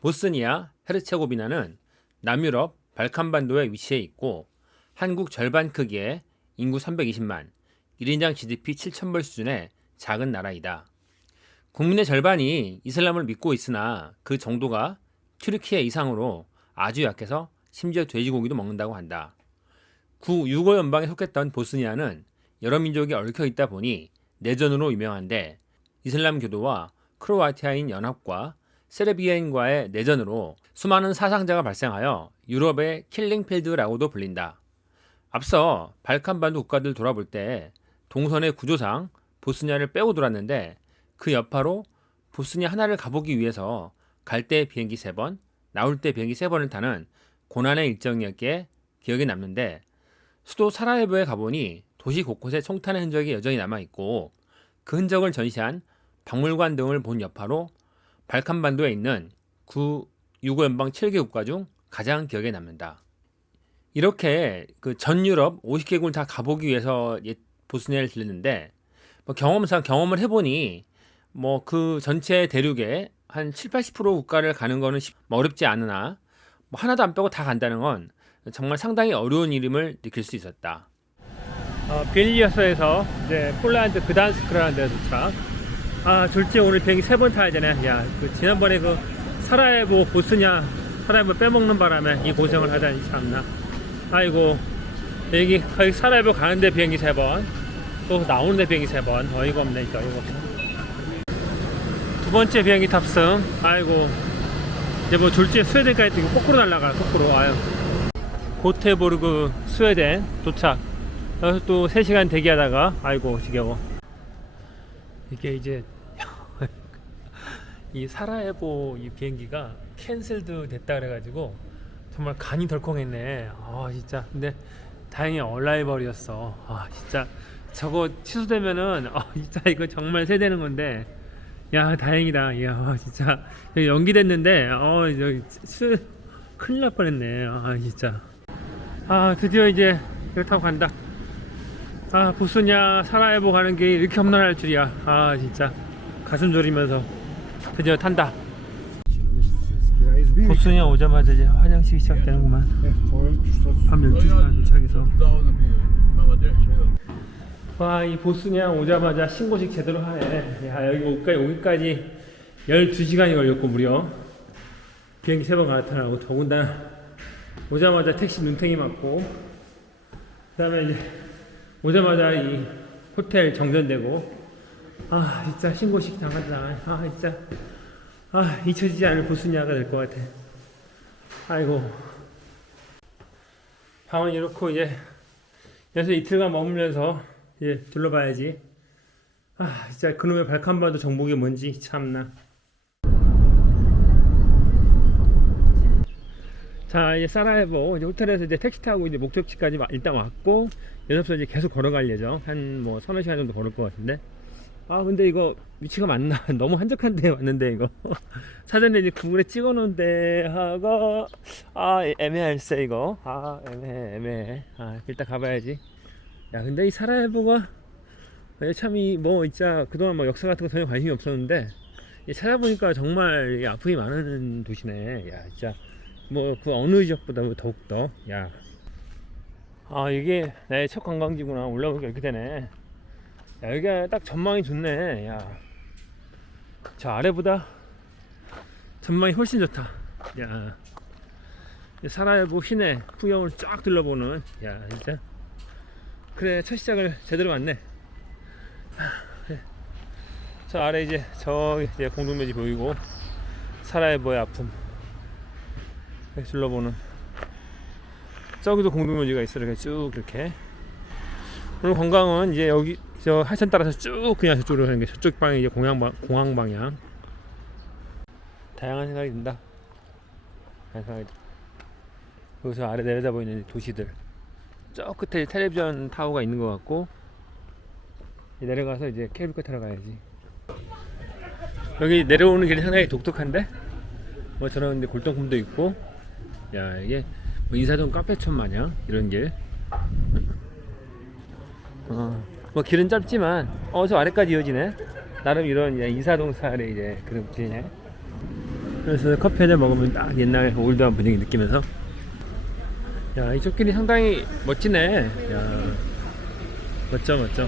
보스니아 헤르체고비나는 남유럽 발칸반도에 위치해 있고 한국 절반 크기의 인구 320만, 1인당 GDP 7,000불 수준의 작은 나라이다. 국민의 절반이 이슬람을 믿고 있으나 그 정도가 튀르키예 이상으로 아주 약해서 심지어 돼지고기도 먹는다고 한다. 구 유고 연방에 속했던 보스니아는 여러 민족이 얽혀 있다 보니 내전으로 유명한데 이슬람교도와 크로아티아인 연합과 세르비아인과의 내전으로 수많은 사상자가 발생하여 유럽의 킬링필드라고도 불린다. 앞서 발칸반도 국가들 돌아볼 때 동선의 구조상 보스니아를 빼고 돌았는데 그 여파로 보스니아 하나를 가보기 위해서 갈 때 비행기 3번, 나올 때 비행기 3번을 타는 고난의 일정이었기에 기억에 남는데 수도 사라예보에 가보니 도시 곳곳에 총탄의 흔적이 여전히 남아있고 그 흔적을 전시한 박물관 등을 본 여파로 발칸반도에 있는 구 유고 연방 7개 국가 중 가장 기억에 남는다. 이렇게 그 전 유럽 50개국을 다 가보기 위해서 예, 보스니아를 들렸는데 뭐 경험상 경험을 해보니 뭐 그 전체 대륙의 한 7, 80% 국가를 가는 거는 쉽- 뭐 어렵지 않으나 뭐 하나도 안 빼고 다 간다는 건 정말 상당히 어려운 일임을 느낄 수 있었다. 어, 비엘리아스에서 이제 폴란드 그단스크라는 데 도착. 아 졸지 오늘 비행기 세 번 타야 되네. 야, 그 지난번에 그 사라예보 보스냐 사라예보 빼먹는 바람에 이 고생을 하다니 참나. 아이고 여기 거기 사라예보 가는데 비행기 세 번, 또 나오는데 비행기 세 번. 어이가 없네, 진짜 어이가 없어. 두 번째 비행기 탑승. 아이고 이제 뭐 졸지에 스웨덴까지 또 이거 거꾸로 날아가 거꾸로. 아유. 고테보르그 스웨덴 도착. 여기서 또 3시간 대기하다가 아이고 지겨워 이게 이제 이 사라예보 이 비행기가 캔슬도 됐다 그래가지고 정말 간이 덜컹했네. 아 진짜. 근데 다행히 얼라이벌이었어. 아 진짜. 저거 취소되면은 아 진짜 이거 정말 세대는 건데. 야 다행이다. 야 진짜. 연기됐는데 어스 큰일 날 뻔했네. 아 진짜. 아 드디어 이제 이거 타고 간다 아 보스냐 사라예보 가는 게 이렇게 험난할 줄이야. 아 진짜. 가슴 졸이면서. 드디어 탄다. 보스냐 오자마자 이제 환영식이 시작되는구만. 밤 12시간 도착해서. 와 이 보스냐 오자마자 신고식 제대로 하네. 야 여기 오기까지, 오기까지 12시간이 걸렸고 무려. 비행기 세 번 갈아타라고 더군다나 오자마자 택시 눈탱이 맞고 그 다음에 이제 오자마자 이 호텔 정전되고 아 진짜 신고식 당하다. 아 진짜. 아 잊혀지지 않을 보스니아가 될 것 같아. 아이고. 방은 이렇고 이제 여기서 이틀간 머물면서 이제 둘러봐야지. 아 진짜 그놈의 발칸반도 정복이 뭔지 참나 자 이제 사라예보 이제 호텔에서 이제 택시 타고 이제 목적지까지 와- 일단 왔고 여기서 이제 계속 걸어갈 예정. 한 뭐 서너 시간 정도 걸을 것 같은데. 아 근데 이거 위치가 맞나? 너무 한적한데 왔는데 이거. 사전에 이제 구글에 찍어놓은데 하고 아 애매할세 이거. 아 애매해 애매해. 아 일단 가봐야지. 야 근데 이 사라예보가 참 이 뭐 진짜 그동안 뭐 역사 같은 거 전혀 관심이 없었는데 이 찾아보니까 정말 이 아픔이 많은 도시네. 야 진짜 뭐 그 어느 지역보다 더욱더 야. 아 이게 나의 첫 관광지구나 올라오니까 이렇게 되네. 야 여기가 딱 전망이 좋네. 야. 저 아래보다 전망이 훨씬 좋다. 야. 이 사라예보 시내 풍경을 쫙 둘러보는 야 진짜 그래 첫 시작을 제대로 왔네. 하, 그래. 저 아래 이제 저 이제 공동묘지 보이고 사라예보의 아픔. 둘러보는 저기도 공동묘지가 있어 이렇게 쭉 이렇게. 오늘 관광은 이제 여기 저 하천 따라서 쭉 그냥 저쪽으로 가는 게 저쪽 방이 이제 공항 방 공항 방향. 다양한 생각이 든다. 다양한 생각이 든다. 여기서 아래 내려다 보이는 도시들. 저 끝에 텔레비전 타워가 있는 것 같고 내려가서 이제 케이블카 타러 가야지. 여기 내려오는 길이 상당히 독특한데? 뭐 저런 이제 골동품도 있고 야 이게 뭐 인사동 카페촌 마냥 이런 길. 어, 뭐 길은 짧지만 어 저 아래까지 이어지네. 나름 이런 야, 인사동 스타일의 이제 그런 길이네. 그래서 커피 한잔 먹으면 딱 옛날 올드한 분위기 느끼면서 야 이쪽 길이 상당히 멋지네 야 멋져 멋져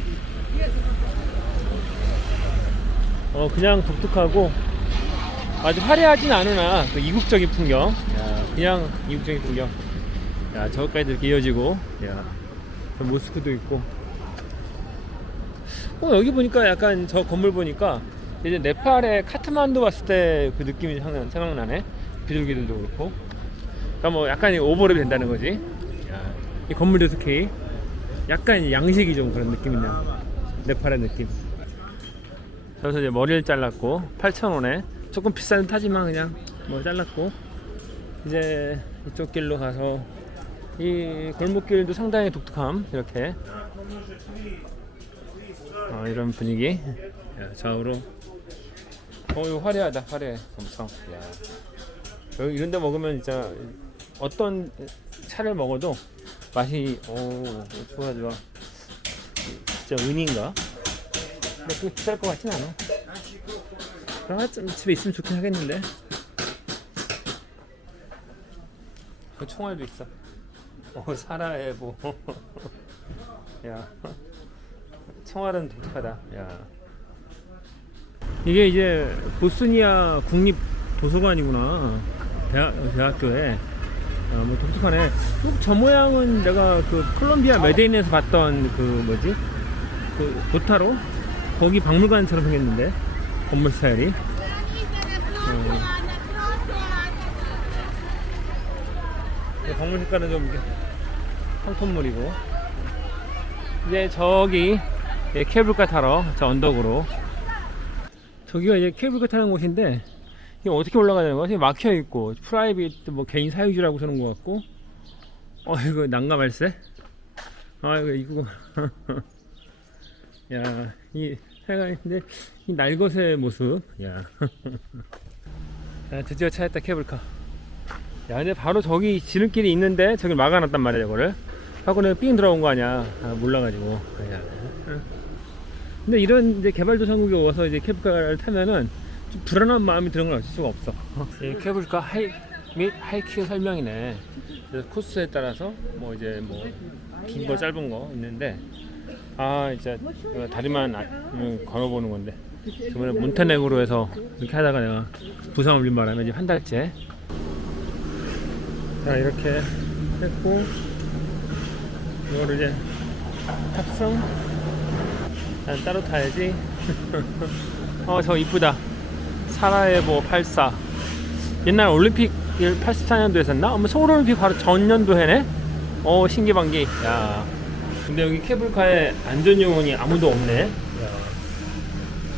어 그냥 독특하고 아주 화려하진 않으나 그 이국적인 풍경. 야 그냥 이국적인 풍경. 야 저기까지 이렇게 이어지고 야저 모스크도 있고. 어 여기 보니까 약간 저 건물 보니까 이제 네팔의 카트만두 봤을 때 그 느낌이 생각, 생각나 네. 비둘기들도 그렇고. 그러니까 뭐 약간 오버랩 된다는 거지. 야, 이 건물도 스케이. 약간 양식이 좀 그런 느낌이 나 네팔의 느낌. 그래서 이제 머리를 잘랐고 8,000원에 조금 비싼 듯 하지만 그냥 뭐 잘랐고 이제 이쪽 길로 가서 이 골목길도 상당히 독특함 이렇게. 어, 이런 분위기. 야, 좌우로. 어 이거 화려하다 화려해 엄청. 야. 여기 이런 데 먹으면 진짜 어떤 차를 먹어도 맛이 오 좋아 좋아 진짜 은인가? 근데 그게 비쌀 것 같진 않아 아, 좀 집에 있으면 좋긴 하겠는데 그 총알도 있어 어 사라에 뭐 야, 총알은 독특하다. 야. 이게 이제 보스니아 국립 도서관이구나. 대학, 대학교에. 아, 뭐 독특하네. 꼭저 모양은 내가 그 콜롬비아 메데인에서 봤던 그 뭐지? 그 고타로? 거기 박물관처럼 생겼는데. 건물 스타일이. 어. 건물 색깔은 좀 황토물이고 이제 저기 예, 케이블카 타러 저 언덕으로 저기가 이제 케이블카 타는 곳인데 이게 어떻게 올라가는 거야? 막혀 있고 프라이빗 뭐 개인 사유지라고 쓰는 것 같고 어 이거 난감할세 아 이거 이거 야이 해가 근데 이 날것의 모습 야. 야 드디어 찾았다 케이블카 야 근데 바로 저기 지름길이 있는데 저기 막아놨단 말이야 이거를. 하고 내가 삥 들어온 거 아니야. 아, 몰라가지고. 야. 근데 이런 이제 개발도상국에 와서 이제 케이블카를 타면은 좀 불안한 마음이 드는 건 어쩔 수가 없어. 이 케이블카 하이 및 하이킥 설명이네. 그래서 코스에 따라서 뭐 이제 뭐 긴 거 짧은 거 있는데 아 이거 다리만 아, 음, 걸어보는 건데. 저번에 몬테네그로에서 이렇게 하다가 내가 부상 올린 바람에 이제 한 달째. 자 이렇게 했고 이거를 이제 탑승. 난 따로 타야지. 어저 이쁘다. 사라예보 84 옛날 올림픽 84년도에 했었나? 아마 서울올림픽 바로 전년도 해네? 어 신기반기. 야 근데 여기 케이블카에 안전요원이 아무도 없네 야.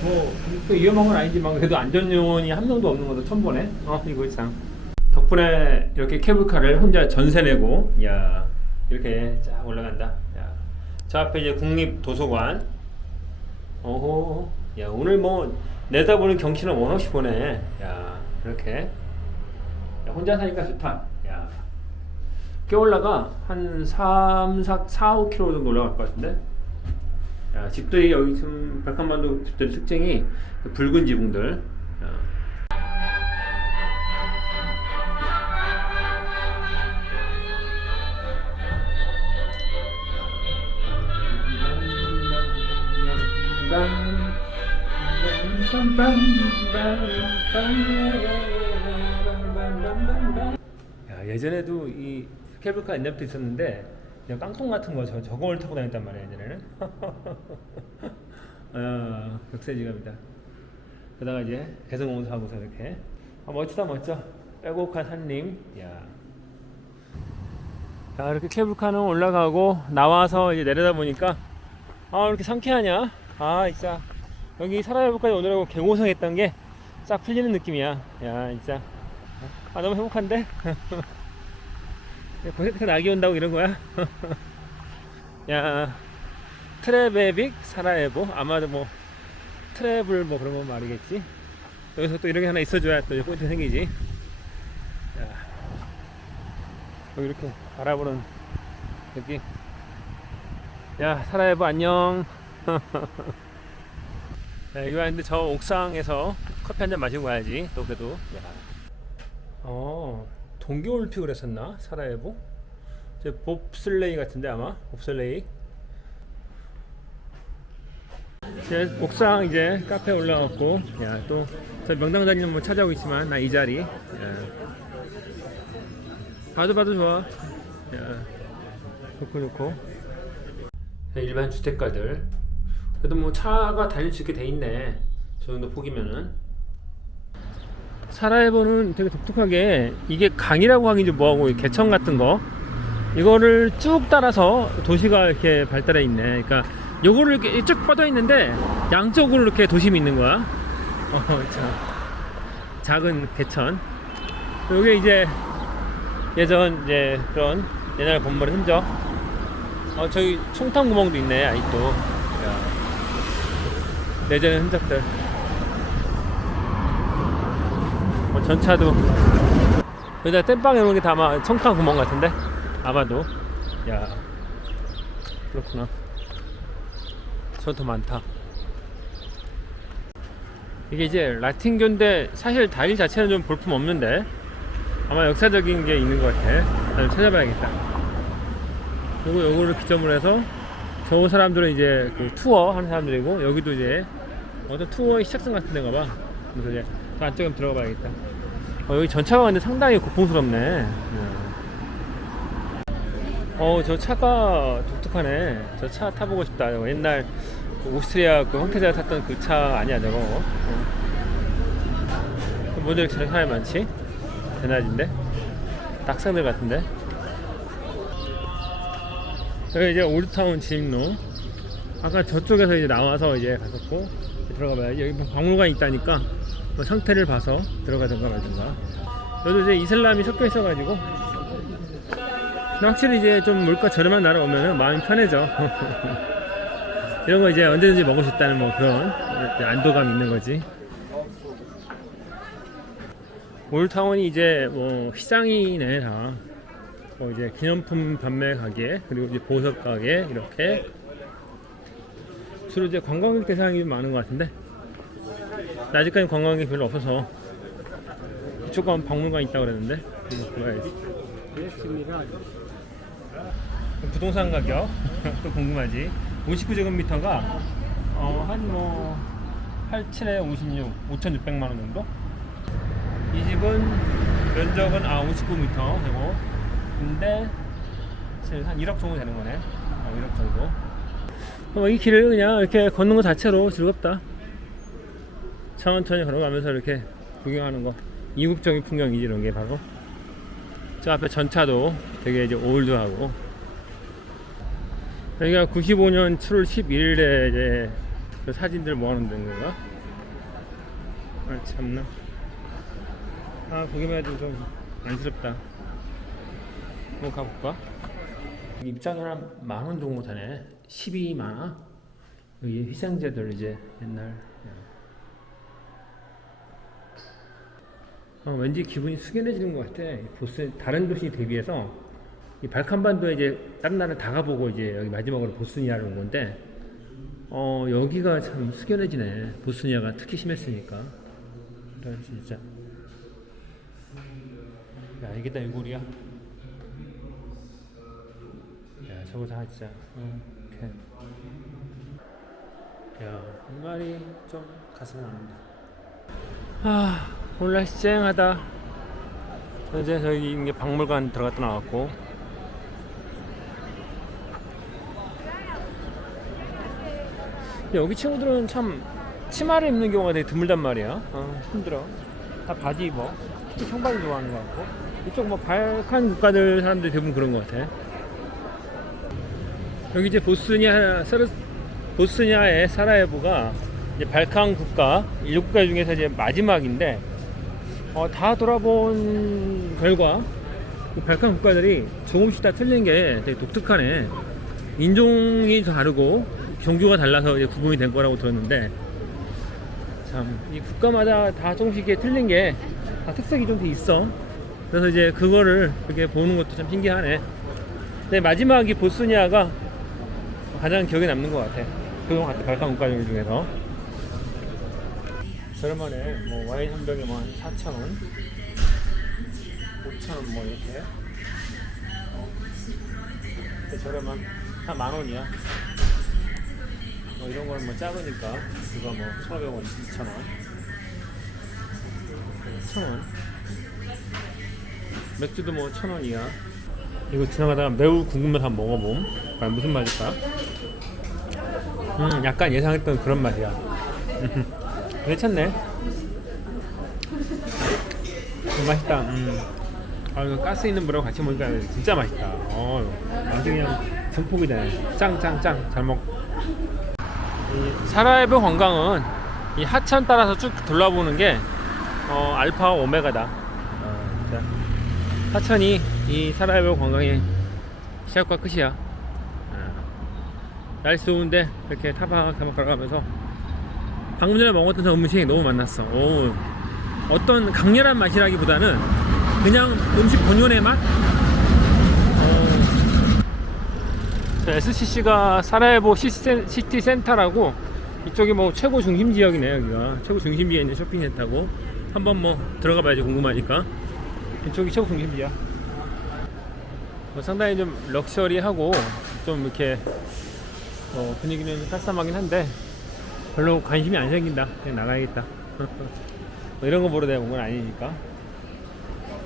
뭐그 위험한 건 아니지만 그래도 안전요원이 한 명도 없는 것도 처음 보네 어 이거 참 덕분에 이렇게 케이블카를 혼자 전세 내고 야 이렇게 쫙 올라간다. 야. 저 앞에 이제 국립도서관. 오호. 야 오늘 뭐 내다보는 경치는 원없이 보네. 야 이렇게 야, 혼자 사니까 좋다. 야. 꽤 올라가 한 3, 4, 4, 5km 정도 올라갈 것 같은데. 야 집들이 여기 지금 백한반도 집들 특징이 그 붉은 지붕들. 야. 야, 예전에도 이 케이블카 옛날부터 있었는데 그냥 깡통 같은 거 저, 저걸 타고 다녔단 말이야 예전에는. 아, 격세지감이다. 그러다가 이제 개성공사하고서 이렇게. 아, 멋지다 멋져. 빼곡한 산림 야. 자 이렇게 케이블카는 올라가고 나와서 이제 내려다 보니까 아 이렇게 상쾌하냐? 아 진짜 여기 사라예보까지 오느라고 개고생했던 게 싹 풀리는 느낌이야. 야 진짜 아 너무 행복한데 고생해서 낙이 온다고 이런 거야? 야 트레베빅 사라예보. 아마도 뭐 트래블 뭐 그런 거 말이겠지? 여기서 또 이런 게 하나 있어줘야 또 포인트 생기지. 야 여기 이렇게 바라보는 느낌. 야 사라예보 안녕. 야, 여기 왔는데 저 옥상에서 커피 한 잔 마시고 가야지. 또 그래도. 야, 어 동계올림픽을 했었나 사라예보? 제 봅슬레이 같은데 아마 봅슬레이. 이제 옥상 이제 카페 올라왔고 야또 저 명당 다니는 뭐 찾아오고 있지만 나 이 자리. 야. 봐도 봐도 좋아. 야. 좋고 좋고. 일반 주택가들. 그래도 뭐 차가 다닐 수 있게 돼 있네. 저 정도 폭이면은. 사라예보는 되게 독특하게 이게 강이라고 하긴 좀 뭐하고 이 개천 같은 거 이거를 쭉 따라서 도시가 이렇게 발달해 있네. 그러니까 요거를 이렇게 쭉 뻗어 있는데 양쪽으로 이렇게 도심이 있는 거야. 어, 참. 작은 개천. 요게 이제 예전 이제 그런 옛날 건물의 흔적. 어, 저기 총탄 구멍도 있네, 아직도. 야. 예전의 흔적들. 어, 전차도. 여기다 땜빵 해놓은 게다 아마 청탄 구멍 같은데? 아마도. 야. 그렇구나. 저도 많다. 이게 이제 라틴교인데 사실 다일 자체는 좀 볼품 없는데 아마 역사적인 게 있는 것 같아. 나좀 찾아봐야겠다. 그리고 요거를 기점으로 해서 저 사람들은 이제 그 투어 하는 사람들이고 여기도 이제 어떤 투어의 시작선 같은 데가 봐. 그래서 이제 그 안쪽에 한번 들어가 봐야겠다. 어, 여기 전차가 근데 상당히 고풍스럽네. 어, 저 차가 독특하네. 저 차 타보고 싶다. 옛날 그 오스트리아 그 황태자가 탔던 그 차 아니야, 저거. 어. 뭔데 이렇게 사람이 많지? 대낮인데? 딱상들 같은데? 여기 이제 올드타운 진입로. 아까 저쪽에서 이제 나와서 이제 갔었고, 들어가 봐야지. 여기 뭐 박물관이 있다니까, 뭐 상태를 봐서 들어가든가 말든가. 여기도 이제 이슬람이 섞여 있어가지고, 확실히 이제 좀 물가 저렴한 나라 오면은 마음이 편해져. 이런 거 이제 언제든지 먹을 수 있다는 뭐 그런 안도감 있는 거지. 올타운이 이제 뭐 시장이네 다. 뭐 이제 기념품 판매 가게 그리고 이제 보석 가게 이렇게 주로 이제 관광객 대상이 좀 많은 것 같은데 아직까지 관광객이 별로 없어서 이쪽 가면 박물관 있다고 그랬는데 이거 가야지. 부동산 가격 또 궁금하지? 59제곱미터가 어, 한뭐 87에 56 5,600만 원 정도? 이 집은 면적은 아 59m 되고. 근데 한 1억 정도 되는 거네. 어, 1억 정도. 어, 이 길을 그냥 이렇게 걷는 것 자체로 즐겁다 천천히 걸어가면서 이렇게 구경하는 거. 이국적인 풍경이지 이런 게 바로. 저 앞에 전차도 되게 이제 올드하고. 여기가 95년 7월 11일에 이제 그 사진들 모아놓은 데인가? 아 참나. 아 보기만 해도 좀 안쓰럽다. 한번 가볼까? 입장을 한만원 정도 되네. 12만원 여기 희생제들 이제 옛날 어, 왠지 기분이 숙연해지는 것 같아. 보스 다른 도시 대비해서 이 발칸반도에 이제 다른 나라 다 가보고 이제 여기 마지막으로 보스니아를 온 건데 어 여기가 참 숙연해지네. 보스니아가 특히 심했으니까. 그래 진짜. 야 이게 다 일골이야. 야 저거 다 진짜. 어, 이렇게. 야, 이 말이 좀 가슴이 아픈다. 아, 오늘 쨍하다. 이제 저기 이게 박물관 들어갔다 나왔고. 여기 친구들은 참 치마를 입는 경우가 되게 드물단 말이야. 어, 힘들어. 다 바지 입어. 특히 청바지 좋아하는 것 같고. 이쪽 뭐 발칸 국가들 사람들이 대부분 그런 것 같아. 여기 이제 보스니아, 서르, 보스니아의 사라예보가 이제 발칸 국가, 일곱 국가 중에서 이제 마지막인데, 어, 다 돌아본 결과, 이 발칸 국가들이 조금씩 다 틀린 게 되게 독특하네. 인종이 다르고, 종교가 달라서 이제 구분이 된 거라고 들었는데, 참, 이 국가마다 다 조금씩 틀린 게, 다 특색이 좀 있어. 그래서 이제 그거를 이렇게 보는 것도 참 신기하네. 근데 마지막이 보스니아가 가장 기억에 남는 것 같아. 그동안 발칸 국가들 중에서. 저렴하네. 뭐 와인 한 병에 뭐한 4,000원. 5천 원뭐 이렇게. 어. 저렴한 한 만 원이야. 뭐 이런 거는 뭐 작으니까 이거 뭐 1,500원, 2,000원. 1,000원. 맥주도 뭐 1,000원이야. 이거 지나가다가 매우 궁금해서 한번 먹어봄. 과연 무슨 맛일까? 음, 약간 예상했던 그런 맛이야. 괜찮네. 음, 맛있다. 음. 아, 이거 가스 있는 물하고 같이 먹으니까 진짜 맛있다. 어, 아주 그냥 전폭이 되네. 짱짱짱 잘 먹. 이 사라예브 관광은 이 하천 따라서 쭉 둘러보는 게 어, 알파 오메가다. 어. 하천이 이 사라예브 관광의 시작과 끝이야. 어. 날씨 좋은데 이렇게 타박타박 걸어가면서 방금 전에 먹었던 저 음식이 너무 맛났어. 오, 어떤 강렬한 맛이라기보다는 그냥 음식 본연의 맛? 어, SCC가 사라예보 시티 센터라고 이쪽이 뭐 최고 중심 지역이네 여기가. 최고 중심 지역에 있는 쇼핑센터고. 한번 뭐 들어가 봐야지 궁금하니까. 이쪽이 최고 중심지야 뭐 상당히 좀 럭셔리하고 좀 이렇게 어, 분위기는 좀 깔쌈하긴 한데 별로 관심이 안 생긴다. 그냥 나가야겠다. 뭐 이런 거 보러 내가 온 건 아니니까.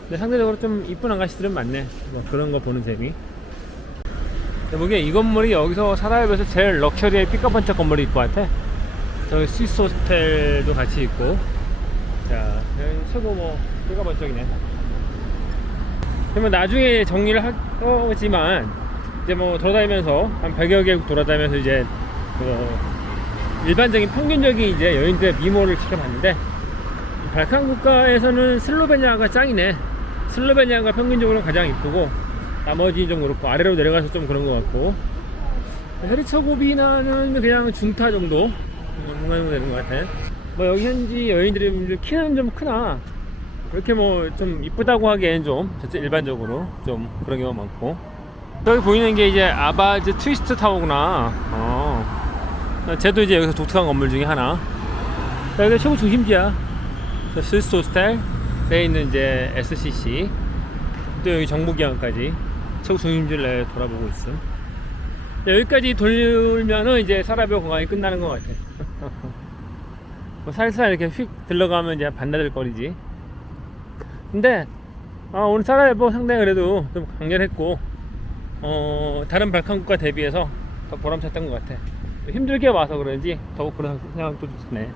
근데 상대적으로 좀 이쁜 아가씨들은 많네. 뭐 그런 거 보는 재미. 근데 보기에 이 건물이 여기서 사라협에서 제일 럭셔리의 삐까번쩍 건물일 것 같아. 저기 스위스 호스텔도 같이 있고. 자 최고 뭐 삐까번쩍이네 그러면 나중에 정리를 할 거지만 이제 뭐 돌아다니면서 한 100여 개 돌아다니면서 이제 그 일반적인 평균적인 이제 여인들의 미모를 지켜봤는데 이 발칸 국가에서는 슬로베니아가 짱이네. 슬로베니아가 평균적으로 가장 이쁘고 나머지 좀 그렇고 아래로 내려가서 좀 그런 것 같고 헤르츠고비나는 그냥 중타 정도 정도 되는 것 같아. 뭐 여기 현지 여인들이 좀 키는 좀 크나 그렇게 뭐 좀 이쁘다고 하기엔 좀 일반적으로 좀 그런 경우가 많고 저기 보이는 게 이제 아바즈 트위스트 타워구나. 어. 쟤도 이제 여기서 독특한 건물 중에 하나. 여기가 최고 중심지야. 저 스위스 호스텔에 있는 이제 SCC. 또 여기 정부기관까지 최고 중심지를 내가 돌아보고 있음. 여기까지 돌면은 이제 사라비오 공항이 끝나는 것 같아. 뭐 살살 이렇게 휙 들러가면 이제 반나절 거리지. 근데 아, 오늘 사라예보 상당히 그래도 좀 강렬했고 어, 다른 발칸 국가 대비해서 더 보람찼던 것 같아. 힘들게 와서 그런지 더욱 그런 생각도 드네.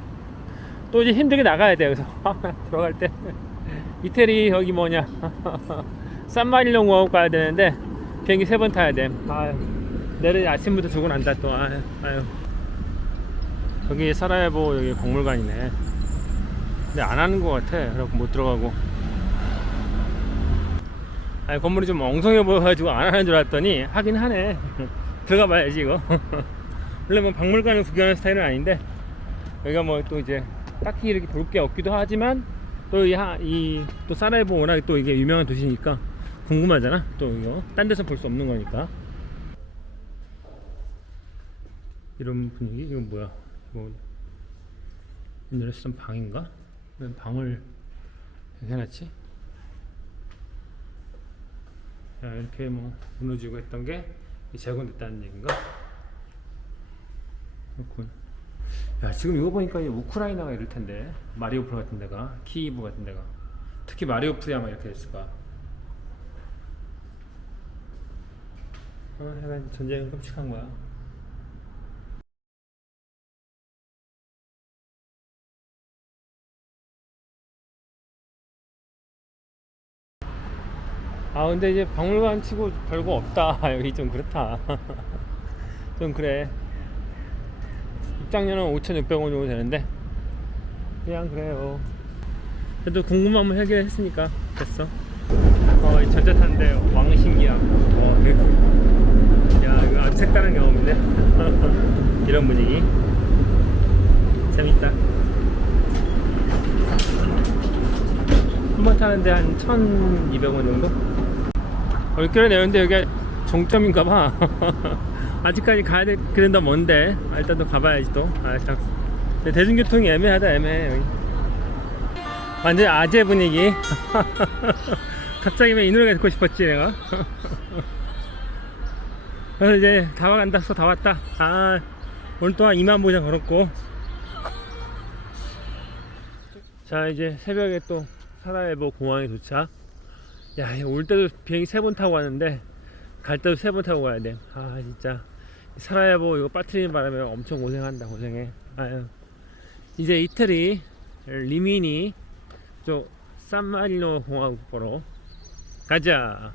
또 이제 힘들게 나가야 돼 여기서 들어갈 때 이태리 여기 뭐냐 산마릴론 공항 가야 되는데 비행기 세 번 타야 돼. 아유, 내일 아침부터 주고 난다 또. 아유, 아유. 여기 사라예보 여기 박물관이네. 근데 안 하는 것 같아. 그래갖고 못 들어가고. 아니 건물이 좀 엉성해 보여가지고 안 하는 줄 알았더니 하긴 하네 들어가 봐야지 이거 원래 뭐 박물관을 구경하는 스타일은 아닌데 여기가 뭐 또 이제 딱히 이렇게 볼 게 없기도 하지만 또 이또 사라예보 워낙 또 이게 유명한 도시니까 궁금하잖아 또 이거 딴 데서 볼 수 없는 거니까 이런 분위기 이건 뭐야 이거 옛날에 쓰던 방인가? 왜 방을 해놨지? 자, 이렇게 뭐 무너지고 했던 게 재건됐다는 얘기인가? 그렇군. 야, 지금 이거 보니까 이제 우크라이나가 이럴 텐데 마리오폴 같은 데가 키이브 같은 데가 특히 마리오폴이 아마 이렇게 됐을까? 아, 약간 전쟁은 끔찍한 거야. 아 근데 이제 박물관 치고 별거 없다 여기 좀 그렇다 좀 그래 입장료는 5,600원 정도 되는데 그냥 그래요. 그래도 궁금함을 해결했으니까 됐어. 어, 이 전자타인데 왕신기야. 어, 그- 야 이거 아주 색다른 경험인데? 이런 분위기. 재밌다. 한번 타는데 한 1,200원 정도? 얼결에 내는데 여기가 종점인가봐. 아직까지 가야 될, 그래도 더 먼데. 아, 일단 또 가봐야지 또. 아, 참. 근데 대중교통이 애매하다, 애매해, 여기. 완전 아재 분위기. 갑자기 왜 이 노래가 듣고 싶었지 내가 그래서 이제 다 와간다 서다 왔다 아 오늘 동안 2만 보장 걸었고 자 이제 새벽에 또 사라예보 공항에 도착 야, 올 때도 비행기 세 번 타고 왔는데 갈 때도 세 번 타고 가야 돼. 아, 진짜 살아야 보 이거 빠트리는 바람에 엄청 고생한다. 고생해. 아유. 이제 이태리 리미니 저 산마리노 보러 가자.